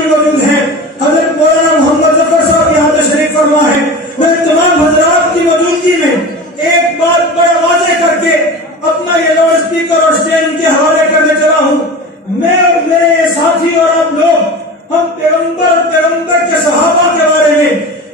بھی موجود ہیں. حضرت مولانا محمد ظفر صاحب یہاں تشریف فرما ہے. میں تمام حضرات کی موجودگی میں ایک بات بڑا واضح کر کے اپنا یہ لاؤڈ اسپیکر اور اسٹینڈ کے حوالے کرنے چلا ہوں. میں اور میرے ساتھی اور آپ لوگ ہم پیغمبر کے صحابہ کے بارے میں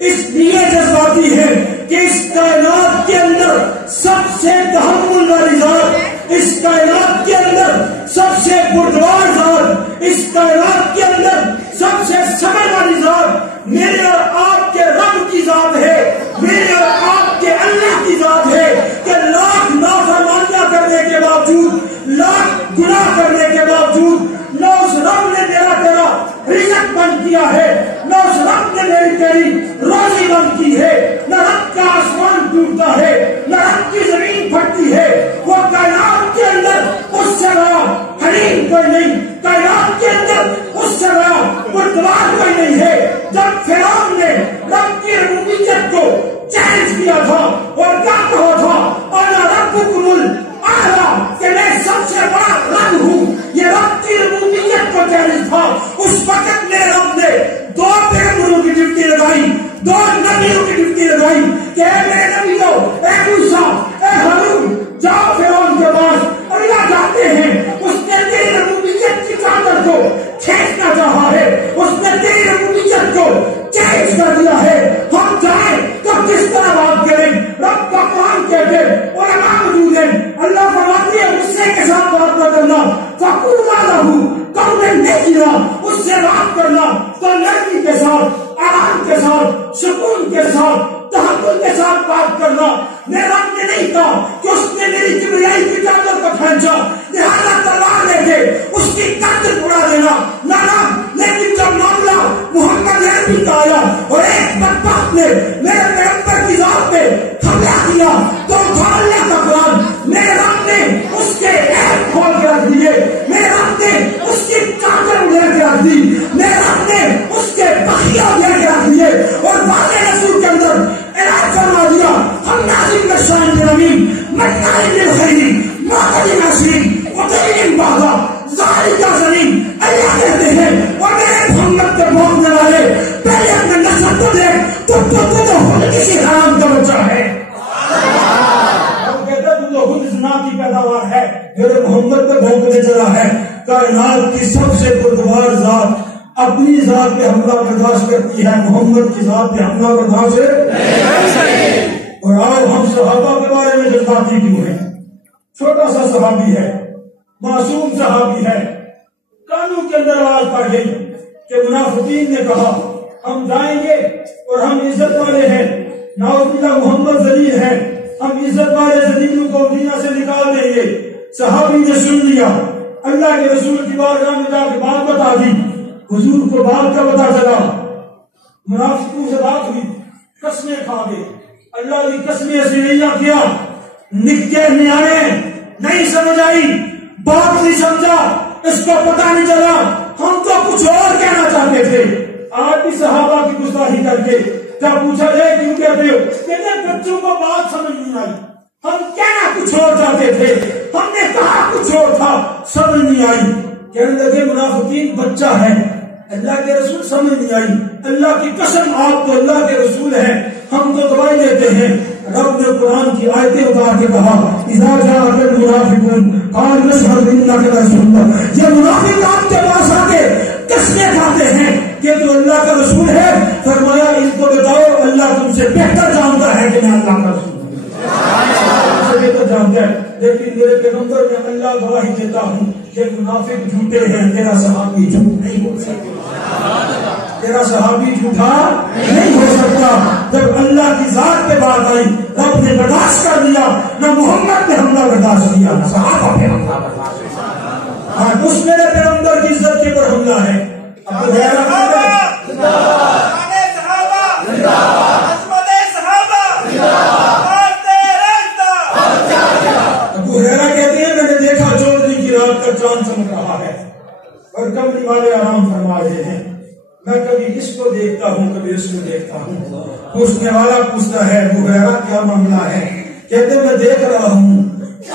اس لیے جذباتی ہیں کہ اس کائنات کے اندر سب سے تحمل والی ذات، اس کائنات کے اندر سب سے بردبار ذات، اس کائنات کے اندر سب سے صبر والی ذات میرے اور آپ کے رب کی ذات ہے، میرے اور آپ کے اللہ کی ذات ہے کہ لاکھ نافرمانیاں کرنے کے باوجود، لاکھ گناہ کرنے کے باوجود نہ اس رب نے میرا تیرا رزق بند کیا ہے، نہ اس رب نے میری تیری روزی بند کی ہے، نہ رب کا آسمان ٹوٹتا ہے، نہ رب کی زمین پھٹتی ہے. وہ کائنات کے اندر اس سے بڑا حلیم کوئی نہیں، کائنات کے اندر اس سے بڑا بردبار کوئی نہیں ہے. جب فرعون نے رب کی ربوبیت کو چیلنج کیا تھا اور کیا کہا تھا، انا ربکم الاعلی، کہ میں سب سے بڑا رب ہوں، یہ رب کی ربوبیت کو چیلنج تھا. اس وقت میرے رب نے 2 پیغمبروں کی ڈیوٹی لگائی، 2 نبیوں کی ڈیوٹی لگائی کہ اے میرے نبیوں، اے موسیٰ، اے ہارون، جاؤ فرعون کے پاس. اللہ جاتے ہیں، اس نے تیری ربوبیت کی چادر کو کھینچنا چاہا ہے، اس نے تیری ربوبیت کو چیلنج کر دیا ہے. ہم جائیں تو کس طرح بات کریں؟ رب کا قرآن کہتے علماء موجود ہیں، اللہ فرماتے ہیں غصے کے ساتھ بات نہ کرنا، فقولا لہو، قول نیکیہ، اس سے بات کرنا تو نرمی کے ساتھ، آرام کے ساتھ، سکون کے ساتھ، تحمل کے ساتھ بات کرنا. میرے رب نے نہیں کہا کہ اس نے میری کبریائی کی چادر کو کھینچا لہٰذا تلوار لے کے اس کی قدر اڑا دینا، نہ. لیکن جب معاملہ محمد عربی کا آیا اور ایک بدبخت نے میرے پیغمبر کی ذات پہ حملہ کیا تو اللہ کا قرآن، میرے رب نے اس کے عیب کھول کے رکھ دیے، میرے رب نے اس کی چادر اڑا کے رکھ دی، میرے رب نے اس کے بخیہ اڑا کے رکھ دیے اور واضح رسول کے اندر اعلان فرما دیا، ہم نازل میں شان نمین منائی للخیری معتدی ناصرین مطیعین بازا ظاہری کا زمین. اللہ کہتے ہیں اور میرے محمد کے بھونکنے والے پہلے اپنے نسل کو دیکھ تو خود کسی حرام کا بچہ ہے. ہم کہتے ہیں تو خود زنا کی پیداوار ہے، میرے محمد پہ بھونکنے چلا ہے. کائنات کی سب سے بردبار ذات اپنی ذات پہ حملہ برداشت کرتی ہے، محمد کی ذات پہ حملہ برداشت ہے. اور آج ہم صحابہ کے بارے میں جذباتی کیوں ہیں؟ چھوٹا سا صحابی ہے، معصوم صحابی ہے، کانوں کے اندر آواز پڑ گئی کہ منافقین نے کہا ہم جائیں گے اور ہم عزت والے ہیں، نعوذ باللہ محمد ذلیل ہے، ہم عزت والے ذلیلوں کو مدینہ سے نکال دیں گے. صحابی نے سن لیا، اللہ کے رسول کی بارگاہ میں جا کے بات بتا دی. حضور کو بات کا پتا چلا، منافقوں سے بات ہوئی، قسمیں کھا گئے، اللہ کی قسمیں ایسے نہیں کیا، نکے نیانے نہیں سمجھ آئی، بات نہیں سمجھا، اس کو پتا نہیں چلا، ہم تو کچھ اور کہنا چاہتے تھے. آج بھی صحابہ کی گستاخی کر کے جب پوچھا جائے کیوں کہتے ہو، کہتے بچوں کو بات سمجھ نہیں آئی، ہم کہنا کچھ اور چاہتے تھے، ہم نے کہا کچھ اور تھا، سمجھ نہیں آئی. کہنے لگے منافقین بچہ ہے، اللہ کے رسول سمجھ نہیں آئی. اللہ کی قسم آپ تو اللہ کے رسول ہیں، ہم تو گواہی دیتے ہیں. رب نے قرآن کی آیتیں اتار کے کہا اذا جاءك المنافقون قالوا نشهد انك لرسول اللہ. یہ منافق آپ کے پاس آ کے قسمیں کھاتے ہیں کہ تو اللہ کا رسول ہے، فرمایا ان کو بتاؤ اللہ تم سے بہتر جانتا ہے کہ میں اللہ کا رسول بہتر جانتا ہے. لیکن میرے پیغمبر میں اللہ گواہی دیتا ہوں کہ منافق جھوٹے ہیں، تیرا صحابی جھوٹ نہیں ہو سکتا، تیرا صحابی جھوٹا نہیں ہو سکتا. جب اللہ کی ذات پہ بات آئی رب نے برداشت کر دیا، نہ محمد نے حملہ برداشت کیا نہ صحابہ پہ حملہ برداشت کیا. ہاں اس میرے پیغمبر کی عزت کے اوپر حملہ ہے. ابو ہریرہ کہتے ہیں میں نے دیکھا چودھری کی رات کا چاند چمک رہا ہے اور کملی والے آرام فرما رہے ہیں. میں کبھی اس کو دیکھتا ہوں کبھی اس کو دیکھتا ہوں. پوچھنے والا پوچھتا ہے ابو ہریرہ کیا معاملہ ہے؟ کہتے میں دیکھ رہا ہوں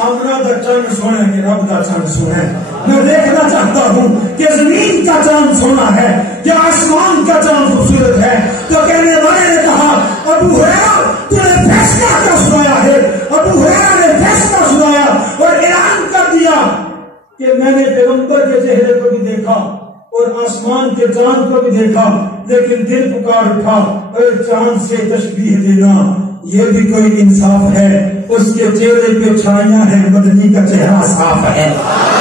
آمنہ کا چاند سونا کہ رب کا چاند سونا ہے. میں دیکھنا چاہتا ہوں کہ زمین کا چاند سونا ہے یا آسمان کا چاند خوبصورت ہے؟ تو کہنے والے نے کہا ابو ہریرہ تو نے فیصلہ کیا سنایا ہے؟ ابو ہریرہ نے فیصلہ سنایا اور اعلان کر دیا کہ میں نے پیغمبر کے چہرے کو بھی دیکھا اور آسمان کے چاند کو بھی دیکھا، لیکن دل پکار اٹھا اور چاند سے تشبیہ دینا یہ بھی کوئی انصاف ہے؟ اس کے چہرے پہ چھائیاں ہیں، مدنی کا چہرہ صاف ہے،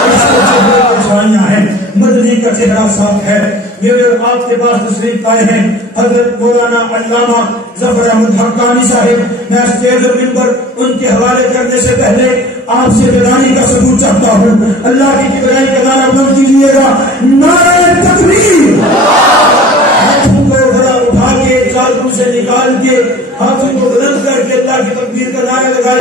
اس کے چہرے پہ چھائیاں ہیں، مدنی کا چہرہ صاف ہے۔ میرے آپ کے پاس تشریف لائے ہیں حضرت مولانا علامہ ظفر احمد حقانی صاحب۔ میں اسٹیج اور ممبر ان کے حوالے کرنے سے پہلے آپ سے بیداری کا ثبوت چاہتا ہوں۔ اللہ کی کبریائی کا نعرہ بلند کیجیے گا، نعرہ تکبیر۔ ہاتھوں کو ذرا اٹھا کے چادروں سے نکال کے ہاتھوں کو بلند کر کے اللہ کی تکبیر کا نعرہ لگائے۔